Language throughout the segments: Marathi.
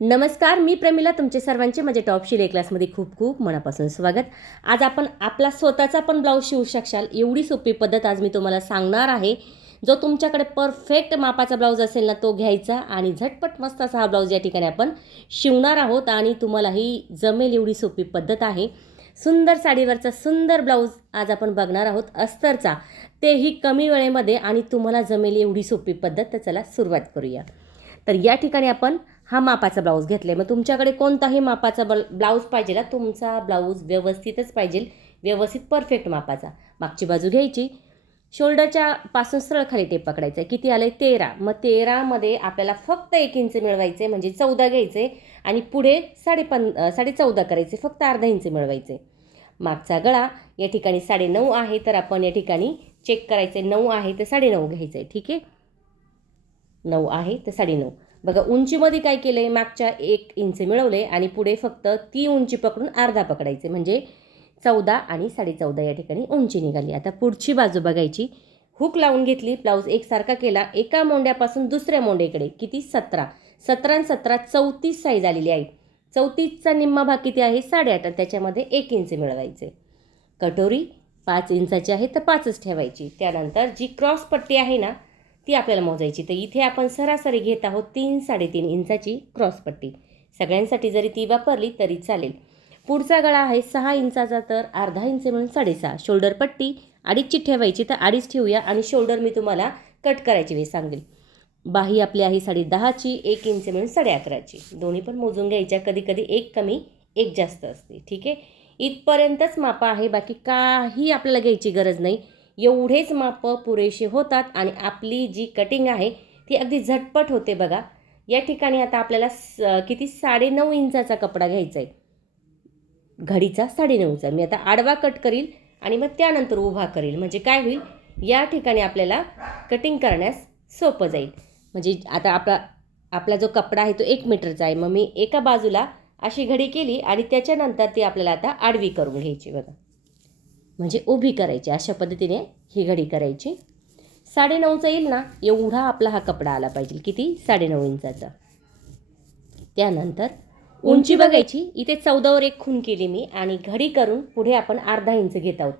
नमस्कार, मी प्रमिला. तुमचे सर्वांचे माझ्या टॉप शिलाई क्लासमध्ये खूप खूप मनापासून स्वागत. आज आपण आपला स्वतःचा पण ब्लाऊज शिवू शकाल एवढी सोपी पद्धत आज मी तुम्हाला सांगणार आहे. जो तुमच्याकडे परफेक्ट मापाचा ब्लाऊज असेल ना, तो घ्यायचा आणि झटपट मस्त असा हा ब्लाऊज या ठिकाणी आपण शिवणार आहोत आणि तुम्हालाही जमेल एवढी सोपी पद्धत आहे. सुंदर साडीवरचा सुंदर ब्लाऊज आज आपण बघणार आहोत, अस्तरचा, तेही कमी वेळेमध्ये आणि तुम्हाला जमेल एवढी सोपी पद्धत. तर चला सुरुवात करूया. तर या ठिकाणी आपण हा मापाचा ब्लाऊज घेतला आहे. मग तुमच्याकडे कोणताही मापाचा ब्लाऊज पाहिजे ना, तुमचा ब्लाऊज व्यवस्थितच पाहिजे, व्यवस्थित परफेक्ट मापाचा. मागची बाजू घ्यायची, शोल्डरच्या पासून सरळ खाली टेप पकडायचं आहे. किती आलं आहे? 13. मग 13मध्ये आपल्याला फक्त 1 इंच मिळवायचे, म्हणजे 14 घ्यायचे आणि पुढे 14.5 करायचे, फक्त अर्धा इंच मिळवायचे. मागचा गळा या ठिकाणी 9.5 आहे, तर आपण या ठिकाणी चेक करायचे. 9 आहे तर 9.5 घ्यायचं आहे. ठीक आहे, 9 आहे तर 9.5. बघा, उंचीमध्ये काय केलं आहे, मागच्या 1 इंच मिळवले आणि पुढे फक्त ती उंची पकडून अर्धा पकडायचे, म्हणजे 14 आणि 14.5 या ठिकाणी उंची निघाली. आता पुढची बाजू बघायची. हुक लावून घेतली, ब्लाऊज एकसारखा केला. एका मोंड्यापासून दुसऱ्या मोंड्याकडे किती? 17. 17 आणि 17 34 साईज आलेली आहे. 34चा निम्मा भाग किती आहे? 8.5. त्याच्यामध्ये 1 इंच मिळवायचे. कटोरी 5 इंचाची आहे तर 5च ठेवायची. त्यानंतर जी क्रॉस पट्टी आहे ना, ती आपल्याला मोजायची. तर इथे आपण सरासरी घेत आहोत 3-3.5 इंचाची क्रॉस पट्टी. सगळ्यांसाठी जरी ती वापरली तरी चालेल. पुढचा गळा आहे 6 इंचाचा, तर अर्धा इंच मिळून 6.5. शोल्डर पट्टी 2.5ची ठेवायची, तर 2.5 ठेवूया आणि शोल्डर मी तुम्हाला कट करायची वेळ सांगेल. बाही आपली आहे 10.5ची, 1 इंच मिळून 11.5ची. दोन्ही पण मोजून घ्यायच्या. कधी कधी एक कमी एक जास्त असते. ठीक आहे, इथपर्यंतच मापं आहे, बाकी काही आपल्याला घ्यायची गरज नाही. एवढेच मापं पुरेसे होतात आणि आपली जी कटिंग आहे ती अगदी झटपट होते. बघा, या ठिकाणी आता आपल्याला किती? 9.5 इंचाचा कपडा घ्यायचा आहे. घडीचा 9.5चा मी आता आडवा कट करील आणि मग त्यानंतर उभा करील, म्हणजे काय होईल, या ठिकाणी आपल्याला कटिंग करण्यास सोपं जाईल. म्हणजे आता आपला जो कपडा आहे तो 1 मीटरचा आहे. मग मी एका बाजूला अशी घडी केली आणि त्याच्यानंतर ती आपल्याला आता आडवी करून घ्यायची. बघा, म्हणजे उभी करायची. अशा पद्धतीने ही घडी करायची. 9.5चा येईल ना, एवढा आपला हा कपडा आला पाहिजे. किती? 9.5 इंचाचा. त्यानंतर उंची बघायची. इथे 14वर 1 खूण केली मी आणि घडी करून पुढे आपण अर्धा इंच घेत आहोत.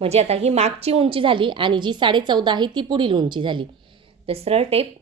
म्हणजे आता ही मागची उंची झाली आणि जी 14.5 आहे ती पुढील उंची झाली. तर सरळ टेप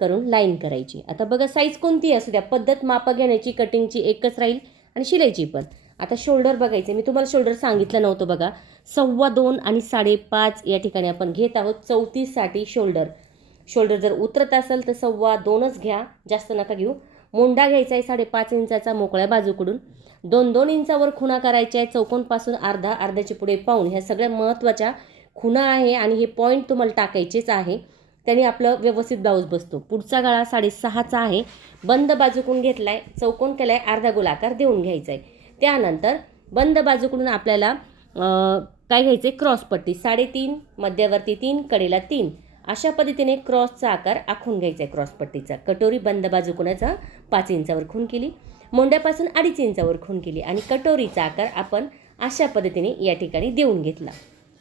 करून लाईन करायची. आता बघा, साईज कोणती असू द्या, पद्धत मापं घेण्याची कटिंगची एकच राहील आणि शिलाईची पण. आता शोल्डर बघायचे. मी तुम्हाला शोल्डर सांगितलं नव्हतं. बघा, 2.25 आणि 5.5 या ठिकाणी आपण घेत आहोत. 34साठी शोल्डर जर उतरत असेल तर 2.25च घ्या, जास्त नका घेऊ. मोंडा घ्यायचा आहे 5.5 इंचाचा मोकळ्या बाजूकडून. 2-2 इंचावर खुणा करायच्या आहे. चौकोनपासून अर्ध्याच्या पुढे पाऊण. ह्या सगळ्या महत्त्वाच्या खुणा आहे आणि हे पॉईंट तुम्हाला टाकायचेच आहे, त्याने आपलं व्यवस्थित ब्लाऊज बसतो. पुढचा गळा 6.5चा आहे. बंद बाजूकडून घेतला आहे, चौकोन केला आहे, अर्धा गोलाकार देऊन घ्यायचा आहे. त्यानंतर बंद बाजूकडून आपल्याला काय घ्यायचं आहे? क्रॉस पट्टी 3.5, मध्यवर्ती 3, कडेला 3. अशा पद्धतीने क्रॉसचा आकार आखून घ्यायचा आहे क्रॉस पट्टीचा. कटोरी बंद बाजूकुणाचा 5 इंचावर खूण केली, मोंड्यापासून 2.5 इंचावर खूण केली आणि कटोरीचा आकार आपण अशा पद्धतीने या ठिकाणी देऊन घेतला.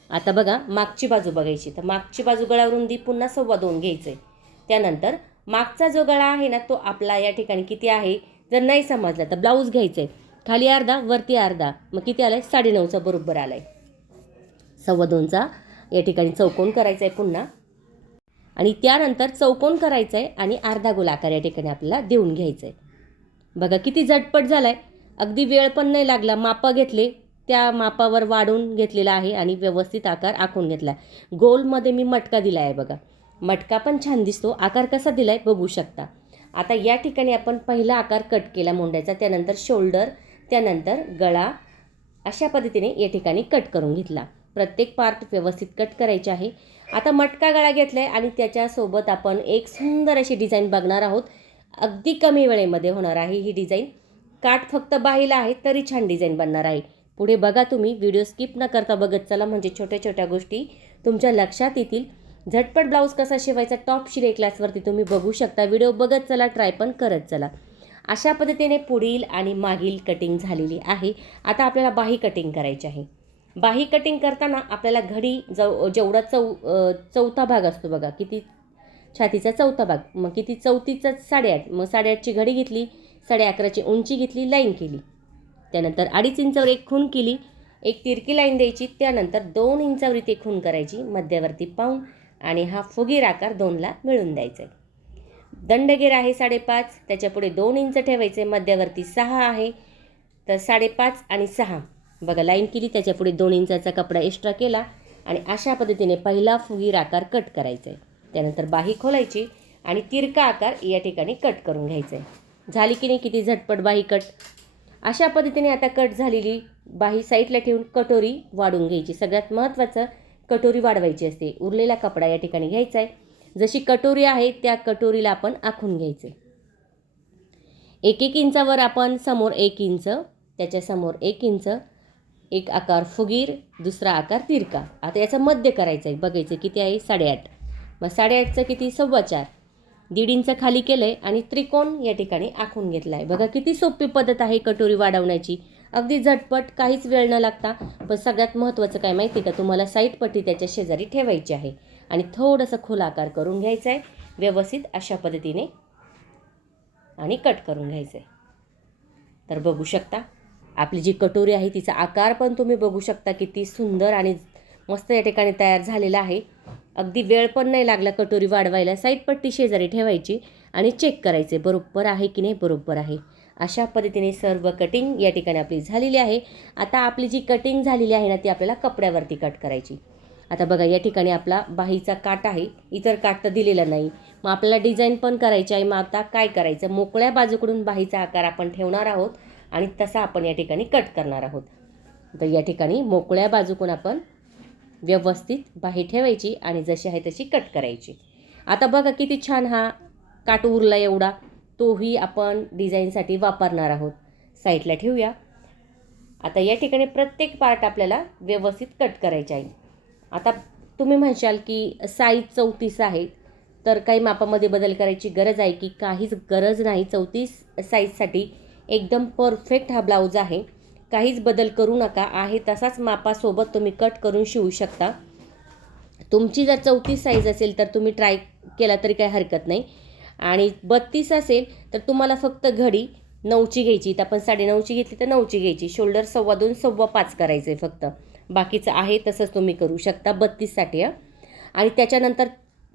आता बघा, मागची बाजू बघायची. तर मागची बाजू गळा रुंदी पुन्हा 2.25 घ्यायचं आहे. त्यानंतर मागचा जो गळा आहे ना, तो आपला या ठिकाणी किती आहे, जर नाही समजला तर ब्लाऊज घ्यायचं आहे. खाली अर्धा, वरती अर्धा, मग किती आला आहे? 9.5चा बरोबर आला आहे. 2.25चा या ठिकाणी चौकोन करायचा आहे पुन्हा, आणि त्यानंतर चौकोन करायचा आहे आणि अर्धा गोलाकार या ठिकाणी आपल्याला देऊन घ्यायचं आहे. बघा किती झटपट झाला आहे, अगदी वेळ पण नाही लागला. मापं घेतले, त्या मापावर वाढून घेतलेला आहे आणि व्यवस्थित आकार आखून घेतला. गोलमध्ये मी मटका दिला आहे. बघा, मटका पण छान दिसतो. आकार कसा दिला आहे बघू शकता. आता या ठिकाणी आपण पहिला आकार कट केला मोंड्याचा, त्यानंतर शोल्डर, त्यानंतर गळा, अशा पद्धतीने या ठिकाणी कट करून घेतला. प्रत्येक पार्ट व्यवस्थित कट करायचे आहे. आता मटका गळा घेतला आहे आणि त्याच्यासोबत आपण एक सुंदर अशी डिझाईन बघणार आहोत. अगदी कमी वेळेमध्ये होणार आहे ही डिझाईन. काठ फक्त बाहीला आहे तरी छान डिझाईन बनणार आहे. पुढे बघा, तुम्ही व्हिडिओ स्किप न करता बघत चला, म्हणजे छोट्या छोट्या गोष्टी तुमच्या लक्षात येतील. झटपट ब्लाऊज कसा शिवायचा टॉप शिलाई क्लासवरती तुम्ही बघू शकता. व्हिडिओ बघत चला, ट्राय पण करत चला. अशा पद्धतीने पुढील आणि मागील कटिंग झालेली आहे. आता आपल्याला बाही कटिंग करायची आहे. बाही कटिंग करताना आपल्याला घडी जेवढा चौथा भाग असतो बघा, किती? छातीचा चौथा भाग, मग किती? 34चा 8.5. मग 8.5ची घडी घेतली, 11.5ची उंची घेतली, लाईन केली. त्यानंतर 2.5 इंचावर एक खूण केली, एक तिरकी लाईन द्यायची. त्यानंतर 2 इंचावर इथे खूण करायची, मध्यवर्ती पाऊण आणि हा फुगीर आकार 2ला मिळून द्यायचा आहे. दंडगेर आहे 5.5, त्याच्यापुढे 2 इंच ठेवायचे, मध्यवर्ती 6 आहे, तर 5.5 आणि 6 बघा लाईन केली. त्याच्यापुढे 2 इंचाचा कपडा एक्स्ट्रा केला आणि अशा पद्धतीने पहिला फुगीर आकार कट करायचा आहे. त्यानंतर बाही खोलायची आणि तिरका आकार या ठिकाणी कट करून घ्यायचा आहे. झाली की नाही किती झटपट बाही कट. अशा पद्धतीने आता कट झालेली बाही साईडला ठेवून कटोरी वाढून घ्यायची. सगळ्यात महत्त्वाचं कटोरी वाढवायची असते. उरलेला कपडा या ठिकाणी घ्यायचा आहे. जशी कटोरी आहे त्या कटोरीला आपण आखून घ्यायचे. 1-1 इंचावर आपण समोर 1 इंच, त्याच्यासमोर 1 इंच, एक आकार फुगीर, दुसरा आकार तिरका. आता याचं मध्य करायचं आहे. बघायचं किती आहे 8.5. मग 8.5चं किती 4.25. 1.5 इंच खाली केलं आहे आणि त्रिकोण या ठिकाणी आखून घेतला आहे. बघा किती सोपी पद्धत आहे कटोरी वाढवण्याची. अगदी झटपट, काहीच वेळ न लागता. पण सगळ्यात महत्त्वाचं काय माहिती आहे का, तुम्हाला साईड पट्टी त्याच्या शेजारी ठेवायची आहे आणि थोडंसं खोल आकार करून घ्यायचा आहे व्यवस्थित अशा पद्धतीने आणि कट करून घ्यायचं आहे. तर बघू शकता आपली जी कटोरी आहे तिचा आकार पण तुम्ही बघू शकता किती सुंदर आणि मस्त या ठिकाणी तयार झालेला आहे. अगदी वेळ पण नाही लागला कटोरी वाढवायला. साईड पट्टी शेजारी ठेवायची आणि चेक करायचे बरोबर आहे की नाही. बरोबर आहे. अशा पद्धतीने सर्व कटिंग या ठिकाणी आपली झालेली आहे. आता आपली जी कटिंग झालेली आहे ना ती आपल्याला कपड्यावरती कट करायची. आता बघा या ठिकाणी आपला बाहीचा काट आहे, इतर काट तर दिलेला नाही. मग आपल्याला डिझाईन पण करायची आहे. मग आता काय करायचं, मोकळ्या बाजूकडून बाहीचा आकार आपण ठेवणार आहोत आणि तसा आपण या ठिकाणी कट करणार आहोत. तर या ठिकाणी मोकळ्या बाजूकडून आपण व्यवस्थित बाही ठेवायची आणि जशी आहे तशी कट करायची. आता बघा किती छान हा काट उरला एवढा, तोही आपण डिझाईनसाठी वापरणार आहोत. साईडला ठेवूया. आता या ठिकाणी प्रत्येक पार्ट आपल्याला व्यवस्थित कट करायचे आहे. आता तुम्ही म्हणशाल की साईज 34 आहे तर काही मापामध्ये बदल करायची गरज आहे की, काहीच गरज नाही. 34 साईजसाठी एकदम परफेक्ट हा ब्लाऊज आहे. काहीच बदल करू नका. आहे तसाच मापासोबत तुम्ही कट करून शिवू शकता. तुमची जर 34 साईज असेल तर तुम्ही ट्राय केला तरी काही हरकत नाही. आणि 32 असेल तर तुम्हाला फक्त घडी 9ची घ्यायची. तर आपण 9.5ची घेतली तर 9ची घ्यायची. शोल्डर 2.25 2.25 करायचे फक्त. बाकीचं आहे तसंच तुम्ही करू शकता 32साठी. आणि त्याच्यानंतर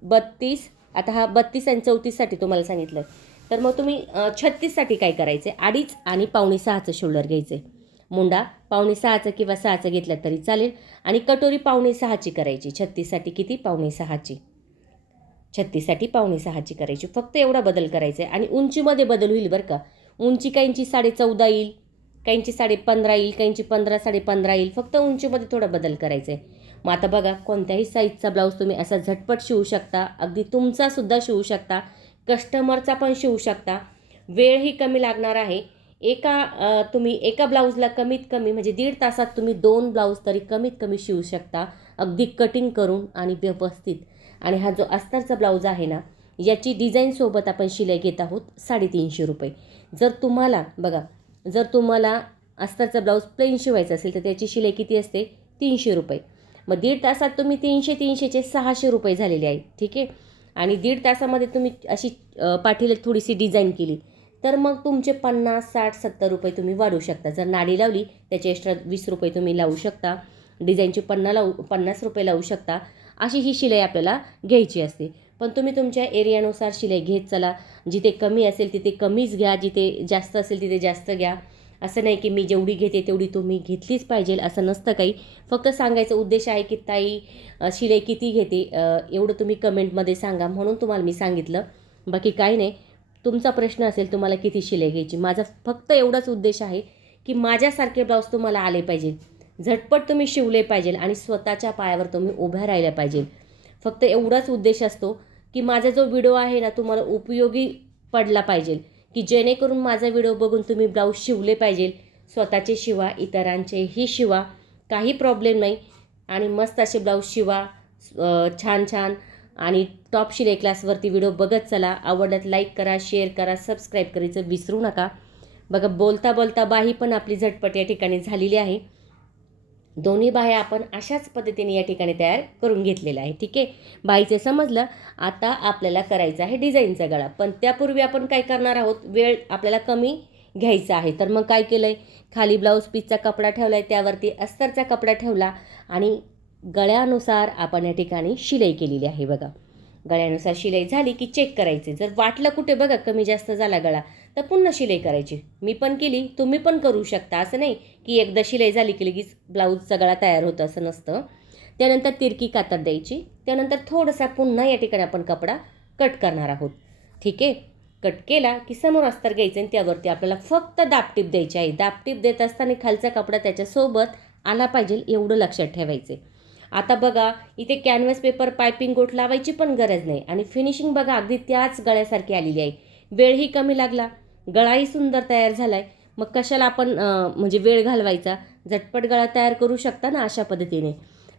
32, आता हा 32 आणि 34साठी तुम्हाला सांगितलं. तर मग तुम्ही 36साठी काय करायचे, 2.5 आणि 5.25चं शोल्डर घ्यायचे. मुंडा 5.25चं किंवा 6चं घेतलं तरी चालेल. आणि कटोरी 5.25ची करायची. 36साठी किती 5.25ची. 36साठी 5.25ची करायची. फक्त एवढा बदल करायचा आहे. आणि उंचीमध्ये बदल होईल बरं का. उंची काहींची 14.5 येईल, काहींची 15.5 येईल, काहींची 15 15.5 येईल. फक्त उंचीमध्ये थोडा बदल करायचा आहे. मग आता बघा कोणत्याही साईजचा ब्लाऊज तुम्ही असा झटपट शिवू शकता. अगदी तुमचासुद्धा शिवू शकता, कस्टमरचा पण शिवू शकता. वेळही कमी लागणार आहे. तुम्ही एका ब्लाऊजला कमीत कमी म्हणजे 1.5 तासात तुम्ही 2 ब्लाऊज तरी कमीत कमी शिवू शकता, अगदी कटिंग करून आणि व्यवस्थित. आणि हा जो अस्तरचा ब्लाऊज आहे ना, याची डिझाईनसोबत आपण शिलाई घेत आहोत 350 रुपये. जर तुम्हाला अस्तरचा ब्लाऊज प्लेन शिवायचा असेल तर त्याची शिलाई किती असते 300 रुपये. मग 1.5 तासात तुम्ही 300चे 600 रुपये झालेले आहेत. ठीक आहे. आणि 1.5 तासामध्ये तुम्ही अशी पाठीला थोडीशी डिझाईन केली तर मग तुमचे 50 60 70 रुपये तुम्ही वाढवू शकता. जर नाडी लावली त्याचे एक्स्ट्रा 20 रुपये तुम्ही लावू शकता. डिझाईनचे 50 रुपये लावू शकता. अशी ही शिलाई आपल्याला घ्यायची असते. पण तुम्ही तुमच्या एरियानुसार शिलाई घेत चला. जिथे कमी असेल तिथे कमीच घ्या, जिथे जास्त असेल तिथे जास्त घ्या. असं नाही की मी जेवढी घेते तेवढी तुम्ही घेतलीच पाहिजे असं नसतं काही. फक्त सांगायचा उद्देश आहे की ताई शिलाई किती घेते एवढं तुम्ही कमेंटमध्ये सांगा म्हणून तुम्हाला मी सांगितलं. बाकी काही नाही. तुमचा प्रश्न असेल तुम्हाला किती शिलाई घ्यायची. माझा फक्त एवढाच उद्देश आहे की माझ्यासारखे ब्लाऊज तुम्हाला आले पाहिजे, झटपट तुम्ही शिवले पाहिजे आणि स्वतःच्या पायावर तुम्ही उभ्या राहिल्या पाहिजे. फक्त एवढाच उद्देश असतो की माझा जो व्हिडिओ आहे ना तुम्हाला उपयोगी पडला पाहिजे, की जेणेकरून माझा व्हिडिओ बघून तुम्ही ब्लाऊज शिवले पाहिजे. स्वतःचे शिवा, इतरांचेही शिवा, काही प्रॉब्लेम नाही. आणि मस्त असे ब्लाऊज शिवा छान छान. आणि टॉप शिलाई क्लासवरती व्हिडिओ बघत चला. आवडल्यात लाईक करा, शेअर करा, सबस्क्राईब करायचं विसरू नका. बघा बोलता बोलता बाही पण आपली झटपट या ठिकाणी झालेली आहे. दोन्ही बाह्या आपण अशाच पद्धतीने या ठिकाणी तयार करून घेतलेल्या आहे. ठीक आहे, बाईचे समजलं. आता आपल्याला करायचं आहे डिझाईनचा गळा, पण त्यापूर्वी आपण काय करणार आहोत, वेळ आपल्याला कमी घ्यायचा आहे. तर मग काय केलं आहे, खाली ब्लाऊज पीसचा कपडा ठेवला आहे, त्यावरती अस्तरचा कपडा ठेवला आणि गळ्यानुसार आपण या ठिकाणी शिलाई केलेली आहे. बघा, गळ्यानुसार शिलाई झाली की चेक करायचे. जर वाटलं कुठे बघा कमी जास्त झाला गळा, तर पुन्हा शिलाई करायची. मी पण केली, तुम्ही पण करू शकता. असं नाही की एकदा शिलाई झाली की लगेच ब्लाऊजचा गळा तयार होतं, असं नसतं. त्यानंतर तिरकी कातर द्यायची. त्यानंतर थोडासा पुन्हा या ठिकाणी आपण कपडा कट करणार आहोत. ठीक आहे, कट केला की समोर अस्तर घ्यायचं आणि त्यावरती आपल्याला फक्त दाबटीप द्यायची आहे. दाबटीप देत असताना खालचा कपडा त्याच्यासोबत आला पाहिजे एवढं लक्षात ठेवायचे. आता बघा, इथे कॅनव्हास पेपर पायपिंग गोट लावायची पण गरज नाही आणि फिनिशिंग बघा अगदी त्याच गळ्यासारखी आलेली आहे. वेळही कमी लागला, गळाही सुंदर तयार झाला आहे. मग कशाला आपण म्हणजे वेळ घालवायचा, झटपट गळा तयार करू शकता ना अशा पद्धतीने.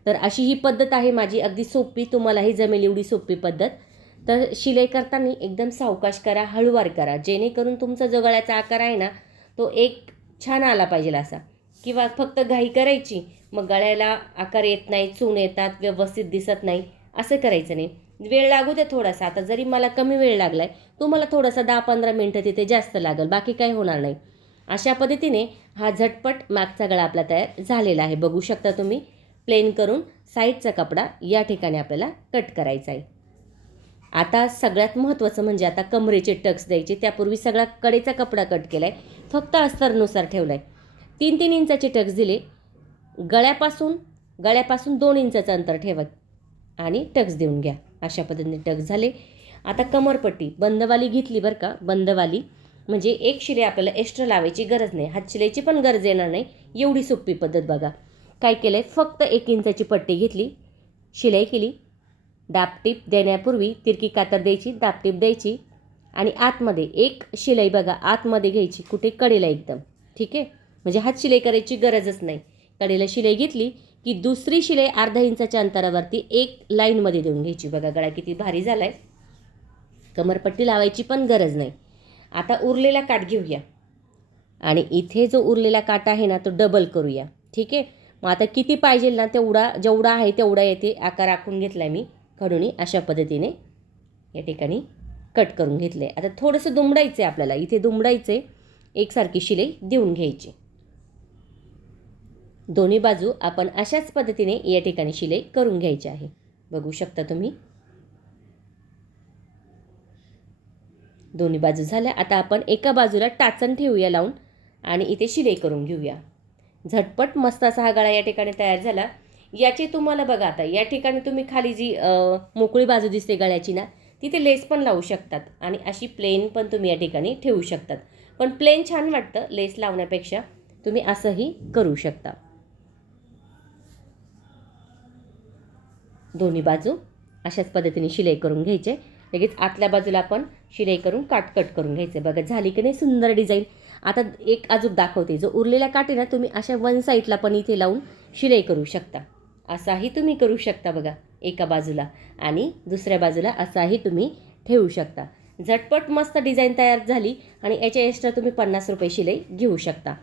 तर अशी ही पद्धत आहे माझी, अगदी सोपी, तुम्हालाही जमेल एवढी सोपी पद्धत. तर शिलाई करताना एकदम सावकाश करा, हळूवार करा, जेणेकरून तुमचा जो गळ्याचा आकार आहे ना तो एक छान आला पाहिजे असा. किंवा फक्त घाई करायची, मग गळ्याला आकार येत नाही, चून येतात, व्यवस्थित दिसत नाही, असं करायचं नाही. वेळ लागू दे थोडासा. आता जरी मला कमी वेळ लागला आहे, तुम्हाला थोडासा 10-15 मिनटं तिथे जास्त लागेल, बाकी काही होणार नाही. अशा पद्धतीने हा झटपट मागचा गळा आपला तयार झालेला आहे. बघू शकता तुम्ही. प्लेन करून साईडचा कपडा या ठिकाणी आपल्याला कट करायचा आहे. आता सगळ्यात महत्त्वाचं म्हणजे आता कमरेचे टक्स द्यायचे. त्यापूर्वी सगळा कडेचा कपडा कट केला आहे, फक्त अस्तरनुसार ठेवला आहे. 3-3 इंचाचे टक्स दिले. गळ्यापासून 2 इंचाचं अंतर ठेवा आणि टक्स देऊन घ्या. अशा पद्धतीने टक्स झाले. आता कमरपट्टी बंदवाली घेतली बरं का. बंदवाली म्हणजे एक शिलाई आपल्याला एक्स्ट्रा लावायची गरज नाही, हात शिलाईची पण गरज येणार नाही. एवढी सोपी पद्धत बघा. काय केलं आहे, फक्त 1 इंचाची पट्टी घेतली, शिलाई केली. दाबटीप देण्यापूर्वी तिरकी कातर द्यायची, दाबटीप द्यायची आणि आतमध्ये एक शिलाई बघा आतमध्ये घ्यायची, कुठे कडेला एकदम. ठीक आहे, म्हणजे हात शिलाई करायची गरजच नाही. कडेला शिलाई घेतली की दुसरी शिलाई अर्धा इंचाच्या अंतरावरती एक लाईनमध्ये देऊन घ्यायची. बघा गळा किती भारी झाला आहे. कमरपट्टी लावायची पण गरज नाही. आता उरलेला काठ घेऊया आणि इथे जो उरलेला काठ आहे ना तो डबल करूया. ठीक आहे, मग आता किती पाहिजे ना तेवढा, जेवढा आहे तेवढा येते आकार आखून घेतला आहे मी खडूनी. अशा पद्धतीने या ठिकाणी कट करून घेतलं आहे. आता थोडंसं दुमडायचं आहे आपल्याला, इथे दुमडायचं आहे, एकसारखी शिलाई देऊन घ्यायची. दोन्ही बाजू आपण अशाच पद्धतीने या ठिकाणी शिलाई करून घ्यायची आहे. बघू शकता तुम्ही. दोन्ही बाजू झाल्या. आता आपण एका बाजूला टाचण ठेवूया लावून आणि इथे शिलाई करून घेऊया. झटपट मस्त असा हा गळा या ठिकाणी तयार झाला. याचे तुम्हाला बघा आता या ठिकाणी तुम्ही खाली जी मोकळी बाजू दिसते गळ्याची ना तिथे लेस पण लावू शकतात आणि अशी प्लेन पण तुम्ही या ठिकाणी ठेवू शकतात. पण प्लेन छान वाटतं लेस लावण्यापेक्षा, तुम्ही असंही करू शकता. दोन्ही बाजू अशाच पद्धतीने शिलाई करून घ्यायचे. लगेच आतल्या बाजूला आपण शिलाई करून काट कट करून घ्यायचे. बघा झाली की नाही सुंदर डिझाईन. आता एक अजून दाखवते. जो उरलेला काठ आहे ना तुम्ही अशा वन साईडला पण इथे लावून शिलाई करू शकता. असाही तुम्ही करू शकता बघा एका बाजूला आणि दुसऱ्या बाजूला असाही तुम्ही ठेवू शकता. झटपट मस्त डिझाईन तयार झाली आणि याच्या एक्स्ट्रा तुम्ही 50 रुपये शिलाई घेऊ शकता.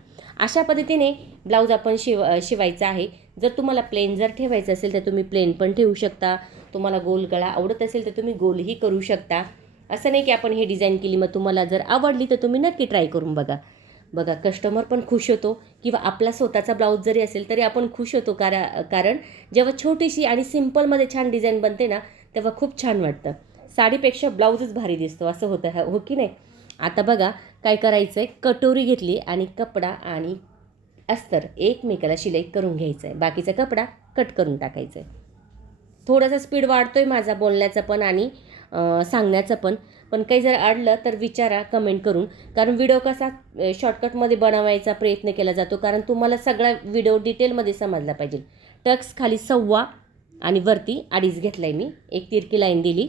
अशा पद्धतीने ब्लाऊज आपण शिवायचा आहे. जर तुम्हाला प्लेन जर ठेवायचं असेल तर तुम्ही प्लेन पण ठेवू शकता. तुम्हाला गोल गळा आवडत असेल तर तुम्ही गोलही करू शकता. असं नाही की आपण हे डिझाईन केली मग तुम्हाला जर आवडली तर तुम्ही नक्की ट्राय करून बघा. बघा कस्टमर पण खुश होतो किंवा आपला स्वतःचा ब्लाऊज जरी असेल तरी आपण खुश होतो. कारण जेव्हा छोटीशी आणि सिम्पलमध्ये छान डिझाईन बनते ना तेव्हा खूप छान वाटतं. साडीपेक्षा ब्लाऊजच भारी दिसतो असं होतं, हो की नाही. आता बघा काय करायचं आहे, कटोरी घेतली आणि कपडा आणि अस्तर एकमेकाला शिलाई करून घ्यायचं आहे. बाकीचा कपडा कट करून टाकायचं आहे. थोडासा स्पीड वाढतो आहे माझा बोलण्याचा पण आणि सांगण्याचं पण काही जर अडलं तर विचारा कमेंट करून. कारण व्हिडिओ कसा शॉर्टकटमध्ये बनवायचा प्रयत्न केला जातो कारण तुम्हाला सगळा व्हिडिओ डिटेलमध्ये समजला पाहिजे. टक्स खाली 1.25 आणि वरती 2.5 घेतला आहे मी. एक तिरकी लाईन दिली.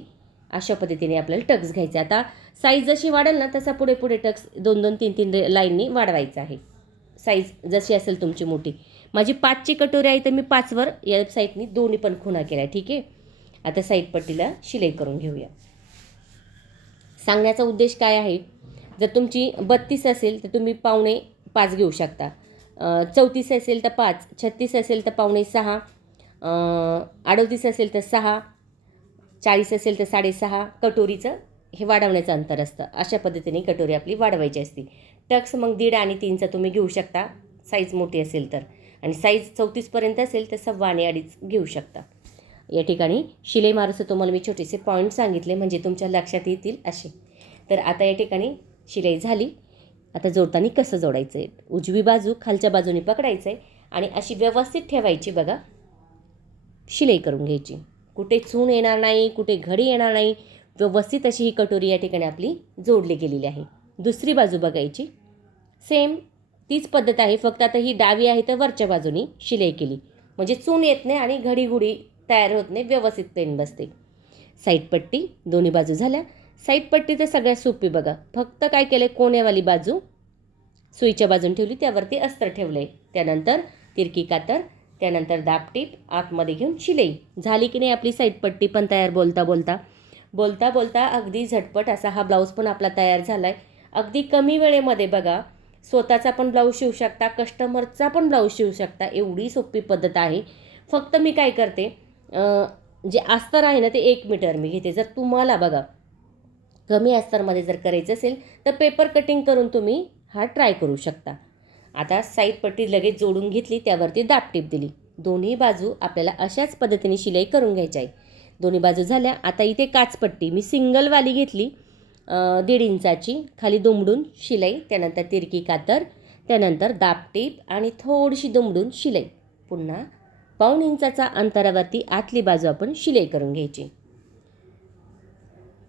अशा पद्धतीने आपल्याला टक्स घ्यायचे. आता साईज जशी वाढेल ना तसा पुढे पुढे टक्स 2-2, 3-3 लाईननी वाढवायचा आहे. साईज जशी असेल तुमची मोठी. माझी 5ची कटोरी आहे तर मी 5वर या साईडनी दोन्ही पण खुणा केल्या. ठीक आहे, आता साईड पट्टीला शिलाई करून घेऊया. सांगण्याचा उद्देश काय आहे, जर तुमची 32 असेल तर तुम्ही 4.25 घेऊ शकता. 34 असेल तर 5, 36 असेल तर 5.25, 38 असेल तर 6, 40 असेल तर 6.5 कटोरीचं हे वाढवण्याचं अंतर असतं. अशा पद्धतीने कटोरी आपली वाढवायची असते. टक्स मग 1.5 आणि 3चा तुम्ही घेऊ शकता साईज मोठी असेल तर, आणि साईज 34पर्यंत असेल तर 1.25 आणि 2.5 घेऊ शकता. या ठिकाणी शिलाई मारूचं तुम्हाला मी छोटेसे पॉईंट सांगितले म्हणजे तुमच्या लक्षात येतील असे. तर आता या ठिकाणी शिलाई झाली. आता जोडताना कसं जोडायचं आहे, उजवी बाजू खालच्या बाजूने पकडायचं आहे आणि अशी व्यवस्थित ठेवायची बघा, शिलाई करून घ्यायची. कुठे चून येणार नाही, कुठे घडी येणार नाही, व्यवस्थित अशी ही कटोरी या ठिकाणी आपली जोडली गेलेली आहे. दुसरी बाजू बघायची, सेम तीच पद्धत आहे, फक्त आता ही डावी आहे तर वरच्या बाजूनी शिलाई केली म्हणजे चून येत नाही आणि घडीघुडी तयार होत नाही, व्यवस्थित पेन बसते. साईड पट्टी दोन्ही बाजू झाल्या. साईड पट्टी तर सगळ्यात सोपी बघा, फक्त काय केलं, कोण्यावाली बाजू सुईच्या बाजून ठेवली, त्यावरती अस्तर ठेवलं आहे, त्यानंतर तिरकी कातर, त्यानंतर दाबटीप आतमध्ये घेऊन शिलाई झाली की नाही आपली साईड पट्टी पण तयार. बोलता बोलता अगदी झटपट असा हा ब्लाऊज पण आपला तयार झाला आहे. अगदी कमी वेळेमध्ये बघा, स्वतःचा पण ब्लाऊज शिवू शकता, कस्टमरचा पण ब्लाऊज शिवू शकता, एवढी सोपी पद्धत आहे. फक्त मी काय करते, जे अस्तर आहे ना ते 1 मीटर मी घेते. जर तुम्हाला बघा कमी अस्तरमध्ये जर करायचं असेल तर पेपर कटिंग करून तुम्ही हा ट्राय करू शकता. आता साईड पट्टी लगेच जोडून घेतली, त्यावरती दाबटीप दिली. दोन्ही बाजू आपल्याला अशाच पद्धतीने शिलाई करून घ्यायची आहे. दोन्ही बाजू झाल्या. आता इथे काचपट्टी मी सिंगलवाली घेतली, 1.5 इंचाची, खाली दुमडून शिलाई, त्यानंतर तिरकी कातर, त्यानंतर दाबटीप आणि थोडीशी दुमडून शिलाई. पुन्हा 1.25 इंचाचा अंतरावरती आतली बाजू आपण शिलाई करून घ्यायची.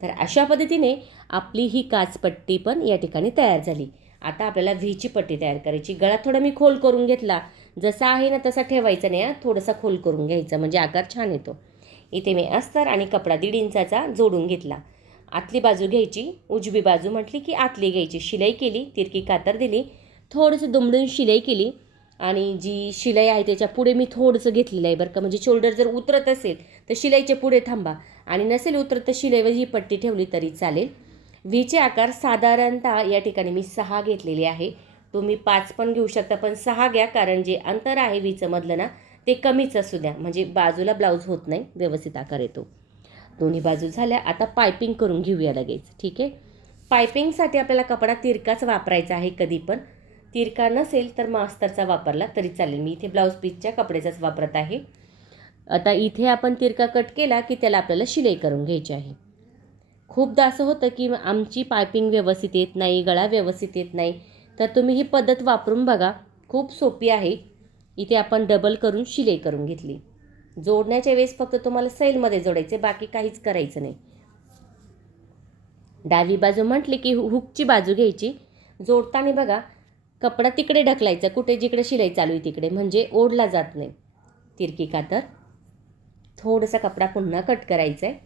तर अशा पद्धतीने आपली ही काचपट्टी पण या ठिकाणी तयार झाली. आता आपल्याला व्हीची पट्टी तयार करायची. गळा थोडा मी खोल करून घेतला, जसा आहे ना तसा ठेवायचा नाही, थोडासा खोल करून घ्यायचा म्हणजे आकार छान येतो. इथे मी अस्तर आणि कपडा 1.5 इंचाचा जोडून घेतला. आतली बाजू घ्यायची, उजवी बाजू म्हटली की आतली घ्यायची, शिलाई केली, तिरकी कातर दिली, थोडंसं दुमडून शिलाई केली आणि जी शिलाई आहे त्याच्या पुढे मी थोडंसं घेतलेलं आहे बरं का, म्हणजे शोल्डर जर उतरत असेल तर शिलाईच्या पुढे थांबा आणि नसेल उतरत तर शिलाईवर ही पट्टी ठेवली तरी चालेल. व्हीचे आकार साधारणतः या ठिकाणी मी 6 घेतलेले आहे. तुम्ही 5 पण घेऊ शकता, पण 6 घ्या, कारण जे अंतर आहे व्हीचं मधलं ना ते कमीच असू द्या, म्हणजे बाजूला ब्लाऊज होत नाही, व्यवस्थित आकार येतो. दोन्ही बाजू झाल्या. आता पायपिंग करून घेऊया लगेच. ठीक आहे, पायपिंगसाठी आपल्याला कपडा तिरकाच वापरायचा आहे. कधी पण तिरका नसेल तर मग अस्तरचा वापरला तरी चालेल. मी इथे ब्लाऊज पीसच्या कपड्याचाच वापरत आहे. आता इथे आपण तिरका कट केला की त्याला आपल्याला शिलाई करून घ्यायची आहे. खूपदा असं होतं की आमची पायपिंग व्यवस्थित येत नाही, गळा व्यवस्थित येत नाही, तर तुम्ही ही पद्धत वापरून बघा, खूप सोपी आहे. इथे आपण डबल करून शिलाई करून घेतली. जोडण्याच्या वेळेस फक्त तुम्हाला सैलमध्ये जोडायचे, बाकी काहीच करायचं नाही. डावी बाजू म्हटली की हुकची बाजू घ्यायची. जोडताना बघा कपडा तिकडे ढकलायचा, कुठे जिकडे शिलाई चालू आहे तिकडे, म्हणजे ओढला जात नाही. तिरकी कातर, थोडासा कपडा पुन्हा कट करायचा आहे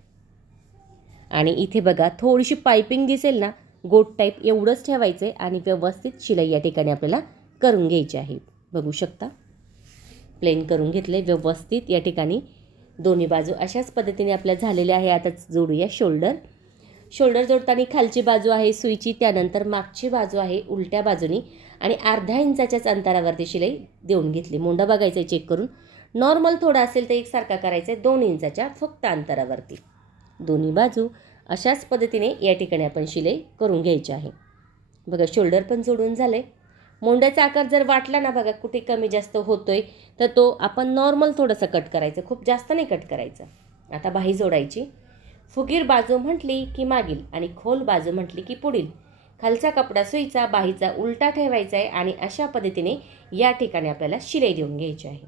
आणि इथे बघा थोडीशी पायपिंग दिसेल ना, गोट टाईप एवढंच ठेवायचं आहे आणि व्यवस्थित शिलाई या ठिकाणी आपल्याला करून घ्यायची आहे. बघू शकता प्लेन करून घेतले व्यवस्थित. या ठिकाणी दोन्ही बाजू अशाच पद्धतीने आपल्या झालेल्या आहे. आता जोडूया शोल्डर. शोल्डर जोडताना खालची बाजू आहे सुईची, त्यानंतर मागची बाजू आहे उलट्या बाजूनी आणि 1/2 इंचाच्याच अंतरावरती शिलाई देऊन घेतली. मोंढा बघायचा चेक करून, नॉर्मल थोडा असेल तर एकसारखा करायचा आहे, 2 इंचाच्या फक्त अंतरावरती. दोन्ही बाजू अशाच पद्धतीने या ठिकाणी आपण शिलाई करून घ्यायची आहे. बघा शोल्डर पण जोडून झाले. मोंढ्याचा आकार जर वाटला ना बघा कुठे कमी जास्त होतोय तर तो आपण नॉर्मल थोडंसं कट करायचं, खूप जास्त नाही कट करायचं. आता बाही जोडायची. फुगीर बाजू म्हटली की मागील आणि खोल बाजू म्हटली की पुढील. खालचा कपडा सुईचा, बाहीचा उलटा ठेवायचा आहे आणि अशा पद्धतीने या ठिकाणी आपल्याला शिलाई देऊन घ्यायची आहे.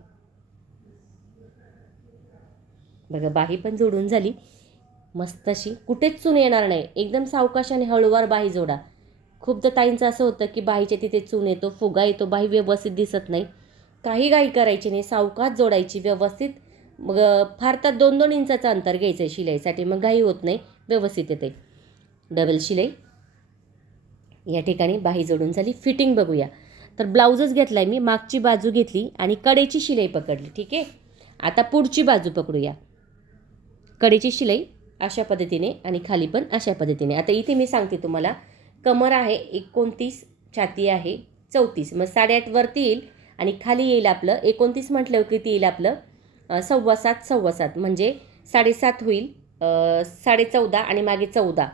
बघा बाही पण जोडून झाली मस्त अशी, कुठेच चून येणार नाही, एकदम सावकाशाने हळूवार बाही जोडा. खूपदा ताईंचं असं होतं की बाहीच्या तिथे चून येतो, फुगा येतो, बाही व्यवस्थित दिसत नाही. काही घाई करायची नाही, सावकाश जोडायची व्यवस्थित. मग फार तर 2-2 इंचाचं अंतर घ्यायचं आहे शिलाईसाठी, मग घाई होत नाही, व्यवस्थित येते. डबल शिलाई. या ठिकाणी बाही जोडून झाली. फिटिंग बघूया. तर ब्लाऊजच घेतला आहे मी, मागची बाजू घेतली आणि कडेची शिलाई पकडली. ठीक आहे, आता पुढची बाजू पकडूया. कडेची शिलाई अशा पद्धतीने आणि खाली पण अशा पद्धतीने. आता इथे मी सांगते तुम्हाला, कमर आहे 29, छाती आहे 34, मग 8.5 वरती येईल आणि खाली येईल आपलं 29 म्हटलं की ती येईल आपलं 7.25 म्हणजे 7.5 होईल, 14.5 आणि मागे 14,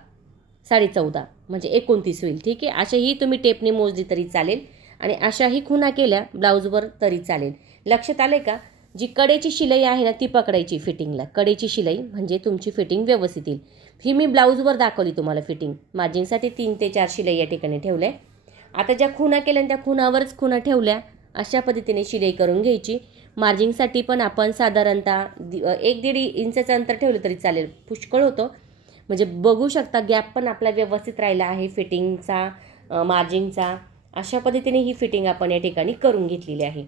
14.5 म्हणजे 29 होईल. ठीक आहे, अशाही तुम्ही टेपने मोजली तरी चालेल आणि अशाही खुणा केल्या ब्लाऊजवर तरी चालेल. लक्षात आले का? जी कडेची शिलाई आहे ना ती पकडायची फिटिंगला. कडेची शिलाई म्हणजे तुमची फिटिंग व्यवस्थित येईल. ही मी ब्लाऊजवर दाखवली तुम्हाला फिटिंग. मार्जिंगसाठी 3 ते 4 शिलाई या ठिकाणी ठेवल्या. आता ज्या खुणा केल्या त्या खुणावरच खुणा ठेवल्या. अशा पद्धतीने शिलाई करून घ्यायची. मार्जिंगसाठी पण आपण साधारणतः 1-1.5 इंचाचं अंतर ठेवलं तरी चालेल, पुष्कळ होतं. म्हणजे बघू शकता गॅप पण आपला व्यवस्थित राहिला आहे फिटिंगचा, मार्जिंगचा. अशा पद्धतीने ही फिटिंग आपण या ठिकाणी करून घेतलेली आहे.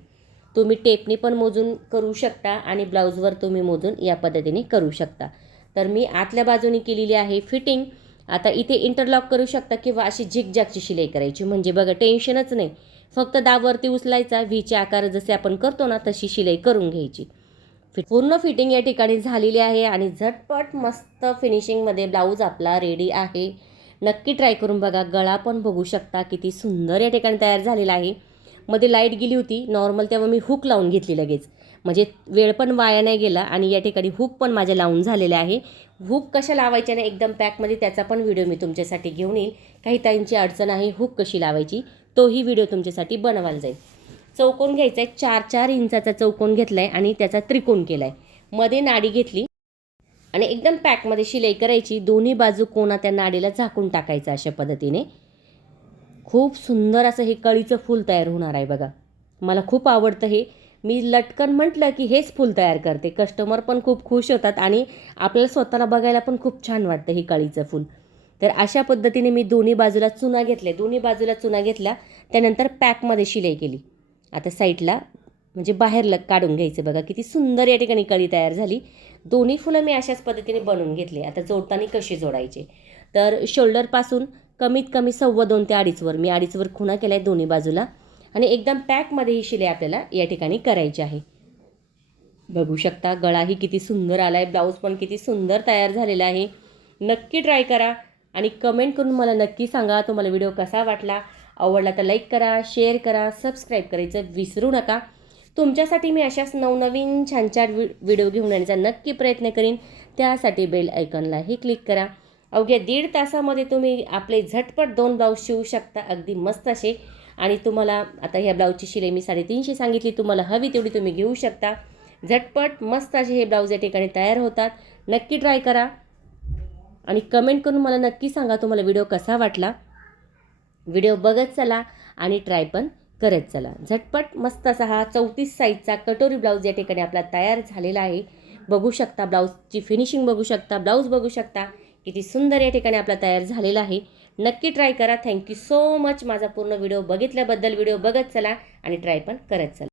तुम्ही टेपने पण मोजून करू शकता आणि ब्लाऊजवर तुम्ही मोजून या पद्धतीने करू शकता. तर मी आतल्या बाजूने केलेली आहे फिटिंग. आता इथे इंटरलॉक करू शकता किंवा अशी झिगझॅगची शिलाई करायची, म्हणजे बघा टेन्शनच नाही. फक्त दाबवरती उचलायचा, व्हीचे आकार जसे आपण करतो ना तशी शिलाई करून घ्यायची. पूर्ण फिटिंग या ठिकाणी झालेली आहे आणि झटपट मस्त फिनिशिंगमध्ये ब्लाऊज आपला रेडी आहे. नक्की ट्राय करून बघा. गळा पण बघू शकता किती सुंदर या ठिकाणी तयार झालेला आहे. मध्ये लाईट गेली होती नॉर्मल, तेव्हा मी हुक लावून घेतली लगेच, म्हणजे वेळ पण वाया नाही गेला आणि या ठिकाणी हुक पण माझ्या लावून झालेले आहे. हुक कशा लावायच्या ना एकदम पॅकमध्ये त्याचा पण व्हिडिओ मी तुमच्यासाठी घेऊन येईल. काही ताईंची अडचण आहे हुक कशी लावायची, तोही व्हिडिओ तुमच्यासाठी बनवायला जाईल. चौकोन घ्यायचा आहे, 4-4 इंचाचा चौकोन घेतला आहे आणि त्याचा त्रिकोण केला आहे. मध्ये नाडी घेतली आणि एकदम पॅकमध्ये शिलाई करायची. दोन्ही बाजू कोणा त्या नाडीला झाकून टाकायचं. अशा पद्धतीने खूप सुंदर असं हे कळीचं फूल तयार होणार आहे बघा. मला खूप आवडतं हे. मी लटकन म्हटलं की हेच फूल तयार करते. कस्टमर पण खूप खुश होतात आणि आपल्याला स्वतःला बघायला पण खूप छान वाटतं हे कळीचं फूल. तर अशा पद्धतीने मी दोन्ही बाजूला चुना घेतले, दोन्ही बाजूला चुना घेतला, त्यानंतर पॅकमध्ये शिलाई केली. आता साईडला म्हणजे बाहेर काढून घ्यायचं. बघा किती सुंदर या ठिकाणी कळी तयार झाली. दोन्ही फुलं मी अशाच पद्धतीने बनवून घेतले. आता जोडताना कसे जोडायचे, तर शोल्डरपासून कमीत कमी 2.25 ते 2.5 वर मी 2.5 वर खुणा केला आहे दोन्ही बाजूला आणि एकदम पॅकमध्ये ही शिलाई आपल्याला या ठिकाणी करायची आहे. बघू शकता गळाही किती सुंदर आला आहे, ब्लाऊज पण किती सुंदर तयार झालेला आहे. नक्की ट्राय करा आणि कमेंट करून मला नक्की सांगा तुम्हाला व्हिडिओ कसा वाटला. आवडला तर लाईक करा, शेअर करा, सबस्क्राईब करायचं विसरू नका. तुमच्यासाठी मी अशाच नवनवीन छान छान व्हिडिओ घेऊन येण्याचा नक्की प्रयत्न करीन. त्यासाठी बेल आयकॉनलाही क्लिक करा. अवघ्या 1.5 तासामध्ये तुम्ही आपले झटपट 2 ब्लाऊज शिवू शकता अगदी मस्त असे. आणि तुम्हाला आता ह्या ब्लाऊजची शिलाई मी 350 सांगितली, तुम्हाला हवी तेवढी तुम्ही घेऊ शकता. झटपट मस्त असे हे ब्लाऊज या ठिकाणी तयार होतात. नक्की ट्राय करा आणि कमेंट करून मला नक्की सांगा तुम्हाला व्हिडिओ कसा वाटला. व्हिडिओ बघत चला आणि ट्राय पण करत चला. झटपट मस्त असा हा 34 साईजचा कटोरी ब्लाऊज या ठिकाणी आपला तयार झालेला आहे. बघू शकता ब्लाऊजची फिनिशिंग, बघू शकता ब्लाऊज, बघू शकता किती सुंदर या ठिकाणी आपला तयार झालेला आहे. नक्की ट्राय करा. थँक्यू सो मच माझा पूर्ण व्हिडिओ बघितल्याबद्दल. व्हिडिओ बघत चला आणि ट्राय पण करत चला.